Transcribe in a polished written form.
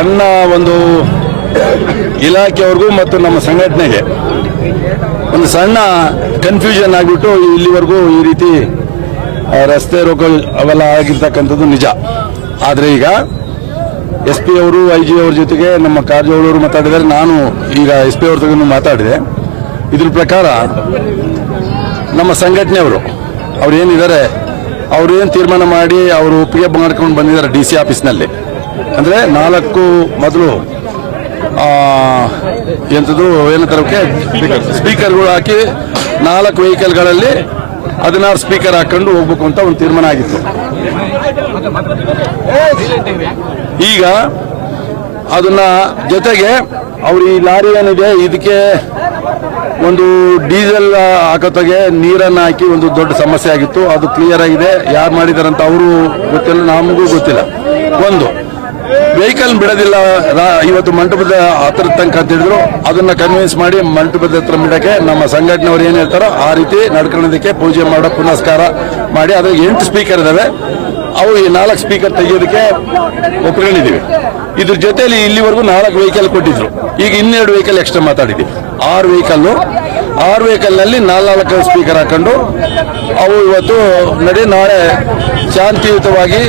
ಸಣ್ಣ ಒಂದು ಇಲಾಖೆಯವ್ರಿಗೂ ಮತ್ತು ನಮ್ಮ ಸಂಘಟನೆಗೆ ಒಂದು ಸಣ್ಣ ಕನ್ಫ್ಯೂಷನ್ ಆಗಿಬಿಟ್ಟು ಇಲ್ಲಿವರೆಗೂ ಈ ರೀತಿ ರಸ್ತೆ ರೋಕೋ ಅವೆಲ್ಲ ಆಗಿರ್ತಕ್ಕಂಥದ್ದು ನಿಜ. ಆದರೆ ಈಗ ಎಸ್ ಪಿ ಅವರು IG ಅವ್ರ ಜೊತೆಗೆ ನಮ್ಮ ಕಾರಜೋಳವರು ಮಾತಾಡಿದರೆ, ನಾನು ಈಗ ಎಸ್ ಪಿ ಅವ್ರ ಜೊತೆ ಮಾತಾಡಿದೆ. ಇದ್ರ ಪ್ರಕಾರ ನಮ್ಮ ಸಂಘಟನೆಯವರು ಅವ್ರು ಏನಿದ್ದಾರೆ, ಅವ್ರು ಏನು ತೀರ್ಮಾನ ಮಾಡಿ ಅವರು ಒಪ್ಪಿಗೆ ಮಾಡ್ಕೊಂಡು ಬಂದಿದ್ದಾರೆ DC ಆಫೀಸ್ನಲ್ಲಿ. ಅಂದರೆ 4 ಮೊದಲು ಎಂಥದ್ದು ಏನಂತಾರಕ್ಕೆ ಸ್ಪೀಕರ್ಗಳು ಹಾಕಿ 4 ವೆಹಿಕಲ್ಗಳಲ್ಲಿ 16 ಸ್ಪೀಕರ್ ಹಾಕೊಂಡು ಹೋಗ್ಬೇಕು ಅಂತ ಒಂದು ತೀರ್ಮಾನ ಆಗಿತ್ತು. ಈಗ ಅದನ್ನ ಜೊತೆಗೆ ಅವ್ರು ಈ ಲಾರಿ ಏನಿದೆ ಇದಕ್ಕೆ ಒಂದು ಡೀಸೆಲ್ ಹಾಕೋತಾಗೆ ನೀರನ್ನು ಹಾಕಿ ಒಂದು ದೊಡ್ಡ ಸಮಸ್ಯೆ ಆಗಿತ್ತು. ಅದು ಕ್ಲಿಯರ್ ಆಗಿದೆ. ಯಾರು ಮಾಡಿದಾರಂತ ಅವರು ಗೊತ್ತಿಲ್ಲ, ನಮಗೂ ಗೊತ್ತಿಲ್ಲ. ಒಂದು ವೆಹಿಕಲ್ ಬಿಡೋದಿಲ್ಲ ಇವತ್ತು ಮಂಟಪದ ಹತ್ರ ತನಕ ಅಂತ ಹೇಳಿದ್ರು. ಅದನ್ನ ಕನ್ವಿನ್ಸ್ ಮಾಡಿ ಮಂಟಪದ ಹತ್ರ ಬಿಡಕ್ಕೆ ನಮ್ಮ ಸಂಘಟನೆಯವರು ಏನ್ ಹೇಳ್ತಾರೋ ಆ ರೀತಿ ನಡ್ಕೊಳ್ಳೋದಕ್ಕೆ ಪೂಜೆ ಮಾಡೋ ಪುನಸ್ಕಾರ ಮಾಡಿ ಅದ್ರಾಗ 8 ಸ್ಪೀಕರ್ ಇದಾವೆ. ಅವು ಈ 4 ಸ್ಪೀಕರ್ ತೆಗೆಯೋದಕ್ಕೆ ಒಪ್ಕೊಂಡಿದ್ದೀವಿ. ಇದ್ರ ಜೊತೆಲಿ ಇಲ್ಲಿವರೆಗೂ 4 ವೆಹಿಕಲ್ ಕೊಟ್ಟಿದ್ರು. ಈಗ 12 ವೆಹಿಕಲ್ ಎಕ್ಸ್ಟ್ರಾ ಮಾತಾಡಿದ್ದೀವಿ. 6 ವೆಹಿಕಲ್ನಲ್ಲಿ 4 ಸ್ಪೀಕರ್ ಹಾಕೊಂಡು ಅವು ಇವತ್ತು ನಾಳೆ ಶಾಂತಿಯುತವಾಗಿ